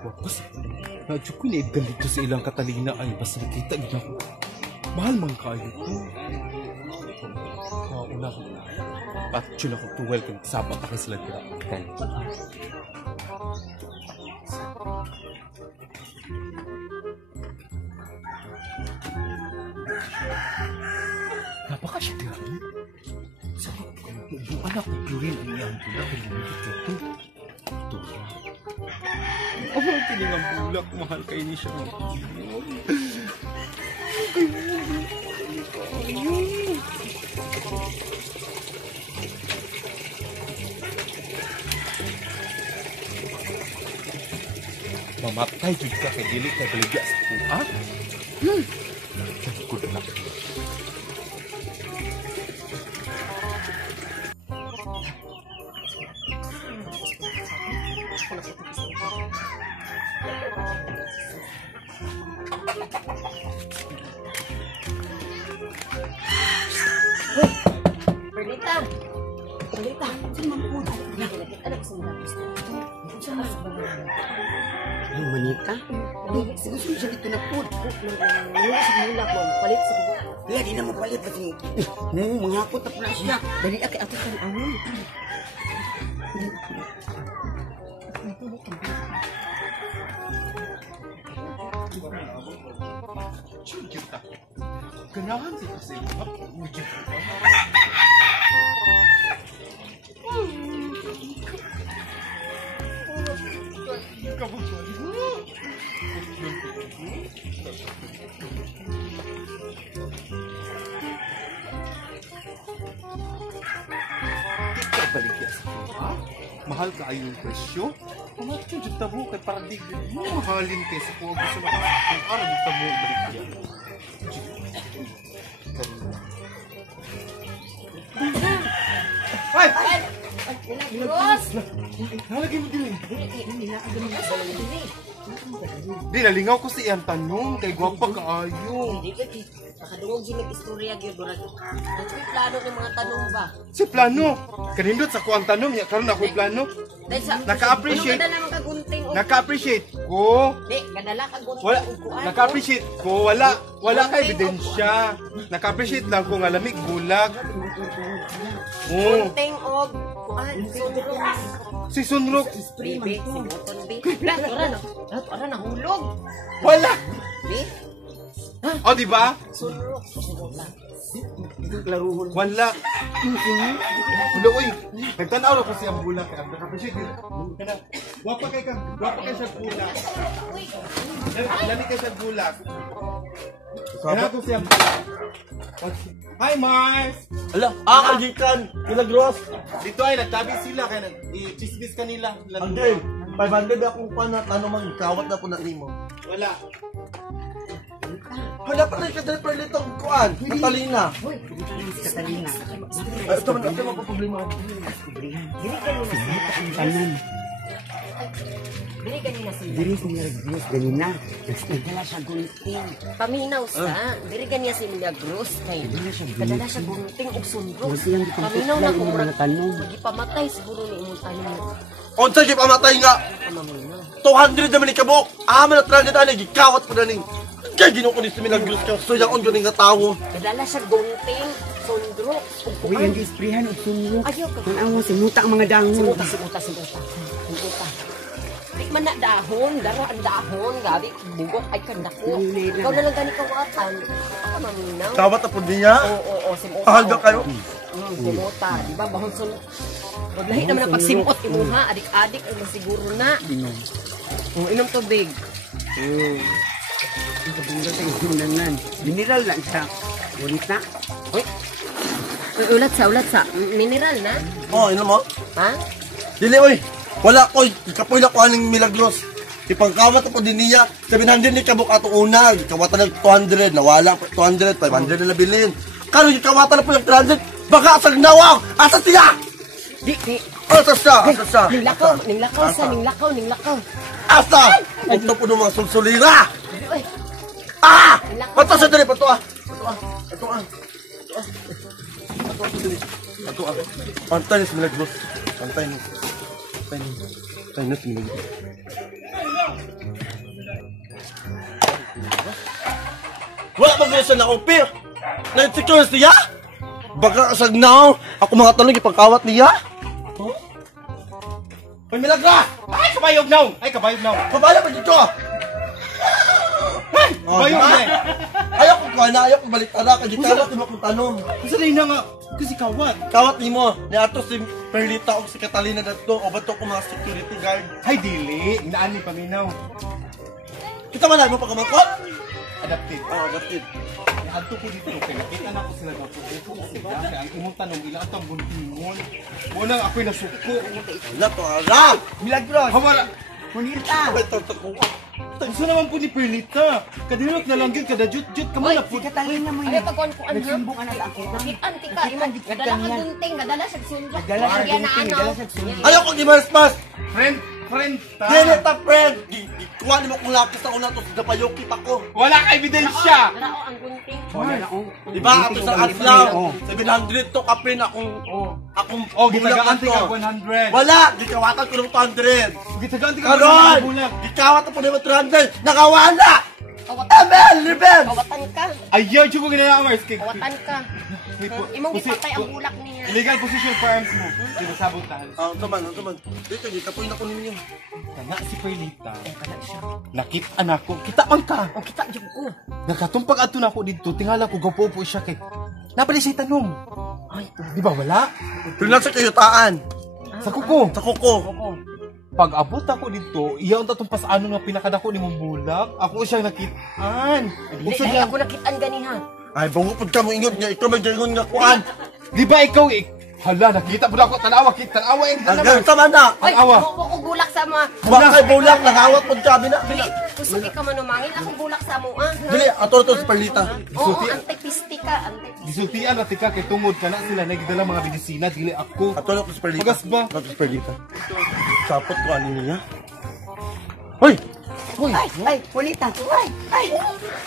Basta, nadyo ko na ganito sa ilang Catalina ay basta nakita gina ko. Mahal man kayo to. Una ko. Actually ako to welcome. Saba pa kayo sila kira. Napakasya kira. Sabi ko, yung anak ko purin ang iyang pula kay lumikit ito. Ito siya. Ang tiningang bulak, mahal kayo ni siya. Mamatay juga kay dili kay baligya sa kuha. Good luck. Perlita, saan po? Anak sa mga gusto. Saan mas bagay? Ay, manita? Sige, siya dito na po. Wala sa mula po. Palit sa mga. Kaya di na mo palit. Mangakot na pala siya. Dali aki-aki ka ng awon. Ganahan siya kasi. Baligya sa kuha. Mahal ka ayong presyo. Pamatyo dyan tabo kay parang di mahalin kayo sa kuha. Gusto na kung araw dyan tabo baligya. Ay! Gross! Nalagay mo din. Di, nalingaw ko si iyang tanong. Kay gwapa ka ayo. Hindi ka, nakadungog din nag-istorya gyud durag. Ang plano ng mga tanong ba? Si plano. Kanindot sa kuang tanong niya. Karon ako plano. Naka-appreciate. Naka-appreciate ko. Di, gadala ka gunting. Wala. Naka-appreciate ko. Wala ka ebidensya. Naka-appreciate lang ko nga lamig bulag. Gunting og kuan sunrok. Si Sunrok. Bibi, si Moton Bibi. Ora nahulog. Wala. Bi? O, di ba? Sunrok. Wala. Wala, uy. Nagtanaw na kasi ang bulak. Naka-appreciate. Wapa kay siya bulak. Lali kay siya bulak. Kaya ko siya bulak. Hi, Mars! Ala, kajikan! Milagros! Dito ay nagtabi sila kaya nag-chismis kanila. Andre, 500 akong tanong magkawat na po na mo. Wala. Wala pa rin kadali pa rin itong kuan, Catalina. Catalina. Ito man, ito man po problema. Dili kanina Dili kanina sila. Diri ko Milagros ganina. Nagdala siya gunting. Paminaw sa. Dili kanina si Milagros kay. Kadala siya gunting og sunrok. Paminaw na ko murag tanong. magipamatay siguro ni imong tanong. Unsa gyud pamatay nga? Pamaminaw. 200 naman ni kabok. Aman na 300 ani gikawat po na ning. Kaya ginaw ko ni si Milagros ka. So yang on ganing nga tawo. Kadala siya gunting sunrok. Uy, ang isprihan og sunrok. Ayaw ka. Tanaw si muta ang mga dahon. Simuta. Di man na dahon, daro ang dahon, gabi, bugok, ay kandako. Ikaw na lang gani kawatan. Maminaw. Kawat na po niya. Oo, simuta. Ahal ba kayo? Simuta, di ba? Bahon sun. Waglahi naman ang pagsimot, imuha, adik-adik, ay masiguro na. Inom tubig. Ito ang mineral lang siya. Ulit na. Uy. Ulat sa. Mineral na? Oh, ino mo? Ha? Dili oy. Wala ko, kapoy na ko aning Milagros. Ipangkawat ako din niya. 700 ni kabuk ato una, kawatan ng 200, nawala 200, 500 na nabilin. Kano yung kawatan na po ng 300? Baka asag nawang! Asa siya? Di. Asa siya? Ninglakaw. Asa? Ito po ng mga sulsulira! Ah! Pato sa dali, pato ah! Antay ni si Milagros. Antay ni si Milagros. Wala ba gusto na upir? Na-insecure siya? Baka kasag na ako mga tanong ipagkawat niya? Huh? May milagra! Ay, kabayog now! Ay, kabayog now! Kabala pa dito! Ay, kabayog na eh! Ayaw ko ka na, ayaw ko balik tala ka dito. Kawat mo akong tanong. Kasi na nga, kasi kawat. Kawat ni mo, ni ato si Perlita o si Catalina na to, o ba to ko mga security guard. Ay, dili! Inaan ni paminaw. Kita man mo pagkamakot? Adapted. Oo, adapted. Adto ko dito, kaya nakita na ko sila daw po dito. Kaya ang imong tanong, ilang atong buntingon. Unang ako'y nasuko. Wala to, harap! Milagros. Hawala! Munita. Ay, to ko. Gusto naman po ni Perlita. Kadilok na lang yun, kada jut-jut ka mo na po. Si Catalina mo Ay, yun. pagkuhan ko ang girl. Nagsumbong ka na sa ako. Nakit-an, tika. Imong kadala ka gunting, kadala sa sundak. Nagdala sa gunting, nagdala sa sundak. Ayaw ko gimaspas! Friend ta. Dili ta, friend! Kuha ni mo kung lakis sa una to, napayoki pa ko. Wala ka ebidensya! Kadala ko ang gunting. Wala na, oh. Diba, ato sa Aslaw, 700 to kapin akong O, bulag gitagaan to. ka 100. Wala! Gikawatan ko ng 200. Gitagaan ka Karon! 100 bulag. Gikawatan ko ng 300. Nakawala! Emel! Revenge! Kawatan ka. Ayaw, siya ko ginamars. Kawatan ka. Imong ipatay ang bulak niya. Illegal position firearms mo. Di ba sabotahan? Ang taman. Dito, gikapoy na ko ninyo. Kana si Perlita. Nakita na ko. Kita man ka. O kita jud ko. Nakatumpag ato na ako dito. Tingala ko gapo siya kay. Napali siya tanong. Ay, di ba wala? Doon lang sa kayutaan. Sa kuko. Sa kuko. Pag abot ako dito, iyaw ta tong pasano nga pinakadako ni mong bulak. Ako siyang nakitaan. Usa Ay, lang. ako nakitaan ganiha. Ay, bungupod ka mo ingot niya. Ikaw may jaringon nga kuan. Di ba ikaw hala, nakita po na ako. Tanawa eh. Hanggang sa mana. Ay, awa. mo ko bulak sa mga. Baka kay bulak, nangawat mo ka. Dili, kusog ka manumangin. Ako bulak sa mo, ah. Dili, ato to si Perlita. Oo, antipisti ka. Antipisti. Gisultian na tika kay tungod ka na sila nagdala mga medisina. Dili ako. Ato to si Perlita. Magas ba? Ato si Perlita. Sapot ko ano niya. Hoy! Ay, Munita. Ay.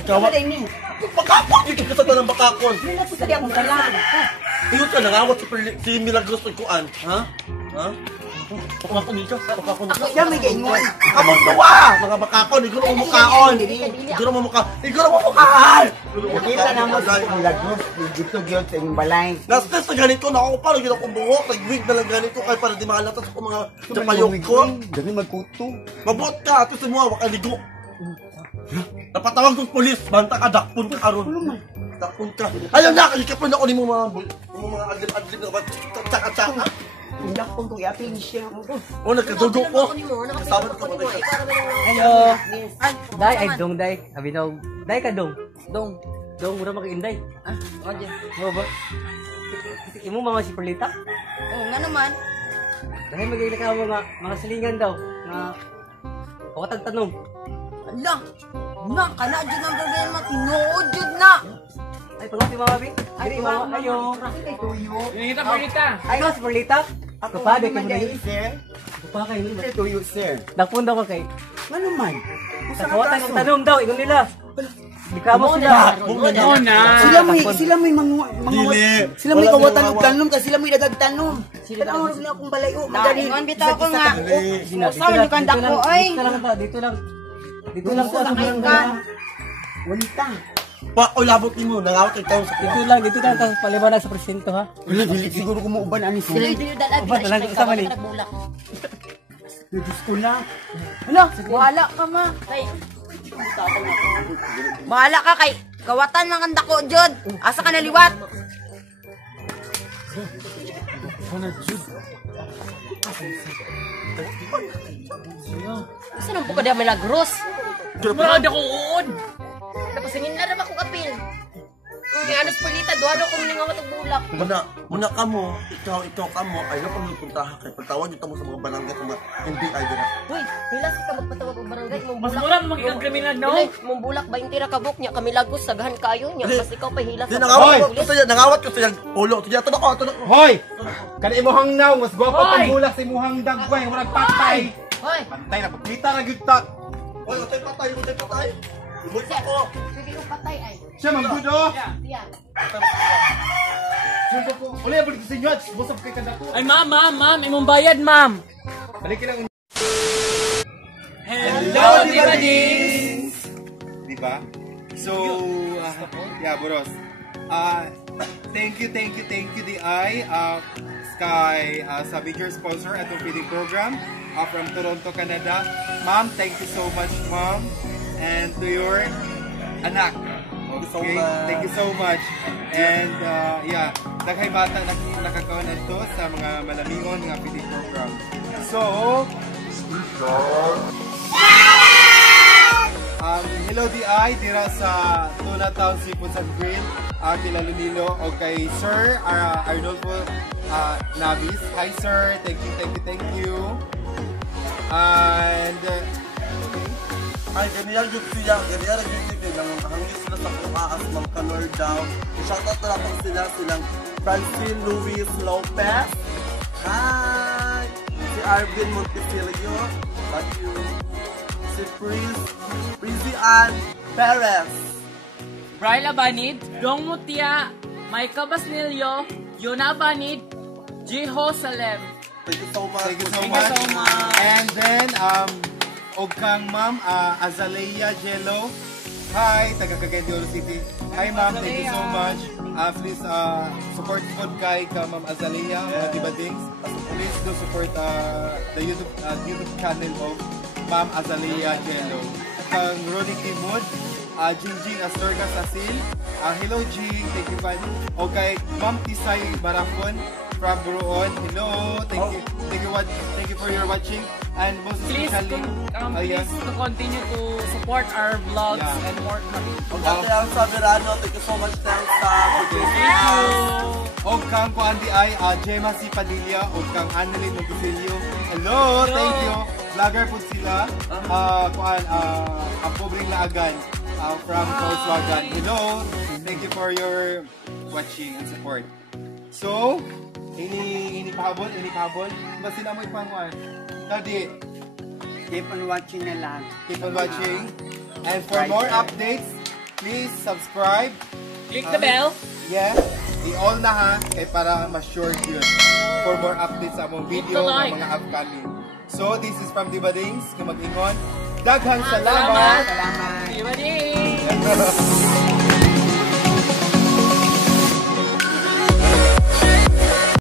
Ikaw, Wala ni. bakakon! Ito ka sa tanang bakakon. Wala po sa akong talan. Ingot ka, nangawat si Milagros o kuan. Ha? Ha? Bakakon ka. Siya may gaingon. Among tuwa! Mga bakakon, iguro mo mukaon. Iguro mo mukaon. Iguro mo mukaan! Nakita na mo sa Milagros. Dito gyud sa inyong balay. Nastes na ganito na ako, paano gina kong buhok? Nag-wig na lang ganito kayo para di mahalata sa mga japayok ko. Dami magkuto. Mabot ka, ato sa mga wakaligo. Napatawag kong polis, banta ka, dakpon ka karon. Dakpon ka. Ayaw na, kalikapon ako ni mo mga adlib-adlib na ba? Tsaka-tsaka. Hindi ko itong i-apin siya. O, nagkadugo ko. Kasama Kasama ka ba? Ayo. Day, ay dong day. Sabi daw, day ka dong. Dong, mura makainday. Ah, oje. Mo ba? Imo mama si Perlita? Oo nga naman. Dahil magiging ka mga silingan daw. Na pakatag tanong. Ala, na, kana dyan ang problema. Tinuod dyan na. Ay, pagkati mama Bi. Ay, mama, ayo. Tuyo. Ay, ikaw si Perlita? Ako Kapade man ka dahil, sir. Pa kayo nila. Tuyo, sir. Dakpon daw ka kay. Ano man? Nakawatan ng tanong daw, ingon nila. Bikamo sila. Sila may mga Dili. sila may Wala kawatan may og tanom kasi sila may dagag tanom. Sila ang wala akong balayo. Ingon bitaw ko nga. Usa man yung kanda ko, ay. Dito lang. Dito lang po sa Sakay barangay. ka. Walita. Pa, o labot ni mo, nangawat kay taon sa Dito lang, tapos paliwanag sa presinto ha. Dili siguro ko mo uban ani Sila sila. yung dalabi. Uban, talagang kasama ni. Nagbulak. Diyos ko na. Hala, wala ka ma. Kay. Bahala ka kay kawatan ng kanda ko, Jod. Asa ka naliwat? Asa nang buka dia milagros? Marada ko uod. Tapos singin na ako kapil. Kaya anas Perlita, duha daw ko miningawat og bulak. Muna ka mo, ikaw ka mo, ay na kung puntahan kay pagtawag dito mo sa mga barangay sa mga NBI dyan. Uy, pilas ka magpatawag og barangay mong Mas bulak. mura mo magiging kriminal, no? Dili, mong bulak 20 ra ka buk nya kami lagos saghan kayo nya. Dili. Mas ikaw pa hilas. Di nangawat ko sa nangawat ko sa ulo. Sige, ato na ko. Hoy! Kani imuhang now, mas gwapo Hoy! pang bulak sa imuhang dagway. Murag patay. Hoy, Patay na, pagkita na gyud ta. Oy, utay patay. Bulsa ko. sige ko patay ay. Siya manggudo. Yan. Sundo ko. Uli abot ko sa inyo. Busog kay kanda ko. Ay, ma'am, imong bayad, ma'am. Balik lang. Hello. Hello, Dibadings! Diba? So, yeah, Boros. Thank you, DI, Sky, sa major sponsor at feeding program from Toronto, Canada. Ma'am, thank you so much, Ma'am. And to your anak. Okay, thank you so much. And yeah, daghay bata nakakawanan to sa mga malamingon nga feeding program. So, hello DI, dira sa Tuna Town Seafoods and Grill, kila Lunilo o kay Sir Arnolfo Navis. Hi sir, thank you. And Ay, ganyan yung siya, ganyan yung siya, nang hangis sila sa kumakas ng color daw. Shoutout na lang silang Francine Luis Lopez. Hi! Si Arvin Montecillo. Thank you. Si Prizzy Ann Perez. Bryla Banid, Dong Mutia, Maika Basnilio, Yuna Banid, Jiho Salem. Thank you so much. thank you so much. And then, og kang Ma'am Azalea Jello. Hi, taga Cagayan de Oro City. Hi Ma'am, thank you so much. Please support food kay ka Ma'am Azalea, mga Dibadings. Please do support the YouTube channel of Ma'am Azalea Jello. Kang Ronnie Timod, Jingjing Astorga Sasil. Hello Jing, thank you man. Okay, Ma'am Tisay Barafon from Buruon. Hello, thank you for your watching. And most Please, especially, please to continue to support our vlogs Yeah. and more coming. Ate Elsa Verano, thank you so much, Elsa. Og kang kuan di ay Gemma C. Padilla og kang Annalyn Nogusilio. Hello, thank you. Vlogger po sila. Kuan ang pobreng laagan from Volkswagen. Hello. Thank you for your watching and support. So, ini pahabol. Basta na mo ipangwan. Tadi, Keep on watching na lang. keep on watching. And for more updates, please subscribe. Click the bell. Yeah, i-all na ha, kay para ma-sure yun for more updates sa among video Hit the like. ng mga upcoming. So, this is from Dibadings, kung mag-ingon. Daghang salamat! Salamat. Everybody.